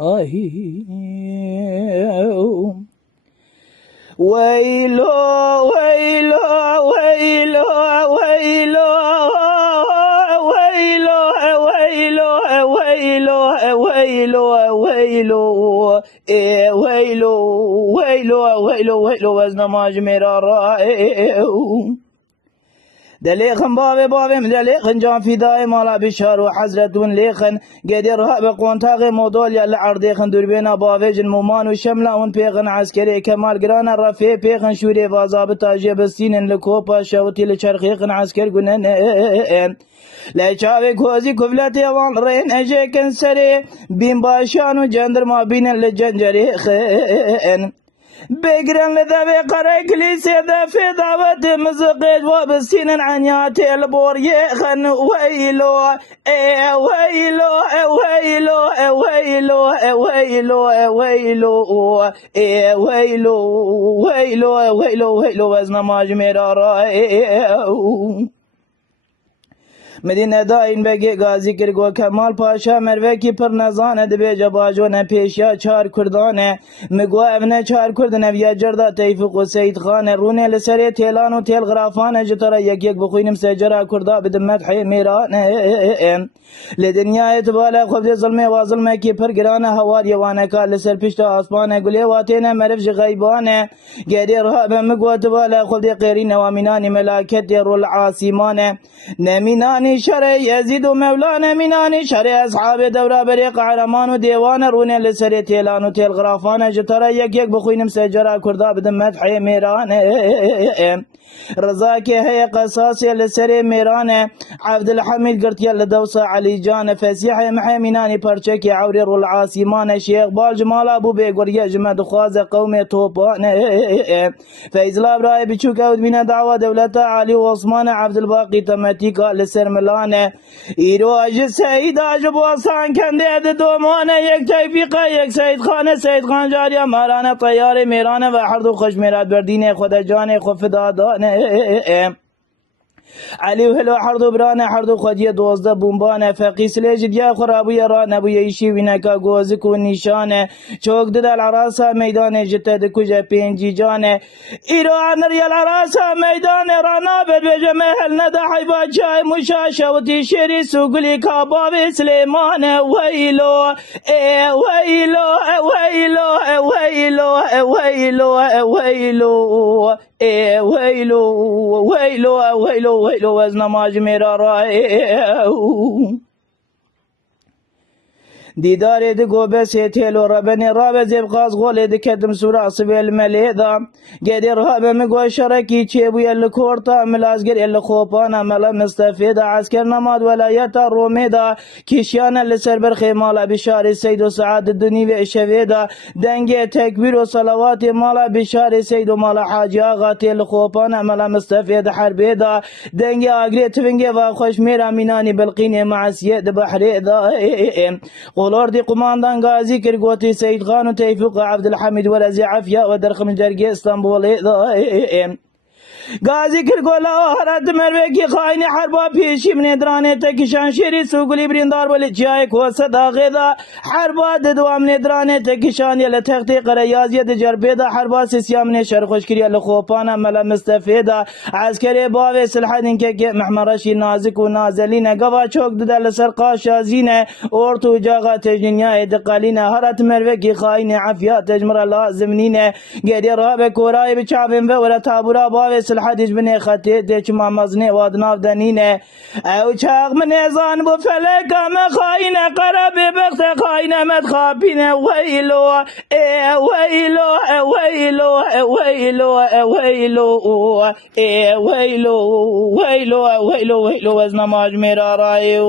ويلو ويلو ويلو ويلو ويلو ويلو ويلو ويلو ويلو ويلو ويلو ويلو ويلو وزن ماجمر رائع دليخن بابم دليخن جان فداي مالا بشار وحزرتون ليخن قدرها بقونتاغ مودول يلا عرديخن دربينا بافيج المومان وشملا اون بيغن عسكري كمال قران الرفي بيغن شوري وازابطا جبستين لكوبا شوتي لشرخيخن عسكر قنن لا چاوي كوزي كفلتي وان رين اجيكن سري بين باشان وجندر ما بين لجنجري خين بقرن لذبي قرى كليسي ذا في دعوة مزقيد وبسين عنيات البور يخن ويلو ويلو ويلو ويلو ويلو ويلو ويلو ويلو ويلو ويلو وزن ماجمير رائع مدینه داین بگی گازی کرگو کمال پاشا مروه کی پر نزانه دبی جباجونه پیشیا چار کردانه مگو ابنه چار کردنه ویا جرده تیفق و سید خانه رونه لسری تیلان و تیل غرافانه جتره یک بخوینم سجره کرده بدم مدحی میرانه لدنیای تباله خوب ظلمه و ظلمه کی پر گرانه هوار یوانه که لسر پشت آسمانه گلی واتینه مرف غیبانه گری رهاب مگو تباله خوب قیرین و مینانی ملاکت رول عاصمانه نمینانی شرع يزيد مولانا مناني شرع أصحاب دورة بريق عرمان وديوان روني لسري تيلان وتيل غرافان جترى يك بخوينم سجرا كردا بدم مدحي ميران رضاكي هي قصاصي لسري ميران عبد الحميد قرتيا لدوسة علي جان فسيح محي مناني برشكي عوري رول عاصمان شيخ بال جمال أبو بيقور يجمد خواز قومي توبان فإذ لابراي بچوك أود من دعوة دولة علي وعثمان عبد الباقي تمتيك لسر ملانه ایرو اج سید اج بوسان کنده دومانه یک توفیقه یک سید خان جاری مارانه طیار میرانه و هر دو خوش میراد بر دین خود جان خود فدادانه علی و هلو حردو برانه حردو خودی دوزده بومبانه فقیس لیجد یا خرابوی را نبوی ایشی وینکا گوزک و نیشانه چوک دد العراسه میدانه جتد کجا پینجی جانه ایرو انری العراسه میدانه رانا بد بجمه هل نده حیبا جای مشاشه و تیشیری سوگلی کاباب سلیمانه ویلو ویلو ویلو ویلو ویلو ویلو ويلو ويلو ويلو ويلو وزن ماجمير رائع دیدار دگو بسه تلو ربنی راب زبقاز غول دکدم سورا سبیل ملیدا گدر راب مگو شرکی چه بوی لکورتا ملازگر ال خوپانا ملا مستفید عسكر نماد ولایت رومیدا کشیان لسر برخی مالا بشار سید و سعاد الدنی و شویدا دنگ تکبیر و صلوات مالا بشار سید و مالا حاجی آغا تل خوپانا ملا مستفید حربیدا دنگ آگری تونگ و خوش میرا مینانی بلقین معسیت بحری دا قولار دي قماندان غازي كرغوتي سيد خان وتوفيق عبد الحميد ولزي عافية ودرخم الجرقي اسطنبول غازي كرغولا هرات مروكي خاين حربا پیشی من درانه تکشان شیری سوگلی بریندار ولی جای کو صدا غدا حربا ددوا من درانه تکشان یل تختی قریازی د جربیدا حربا سیام من شر خوشکری ل خوپانا مل مستفیدا عسكري باوي سلحدين كي محمرشي نازك ونازلين قبا چوك دل سرقا شازينه اورتو جاغا تجنيا دقالين هرات مروكي خاين عافية تجمر لازمنين قدي راب كوراي بچاوين ولا تابورا باوي الحديث بني خطي ديش ما مزني وادناف دنينه او چاق من ازان بفلك ما خاينه قرب بخت خاينه مد خابينه ويلو ويلو ويلو ويلو ويلو ويلو ويلو ويلو ويلو وزن ماجمير راي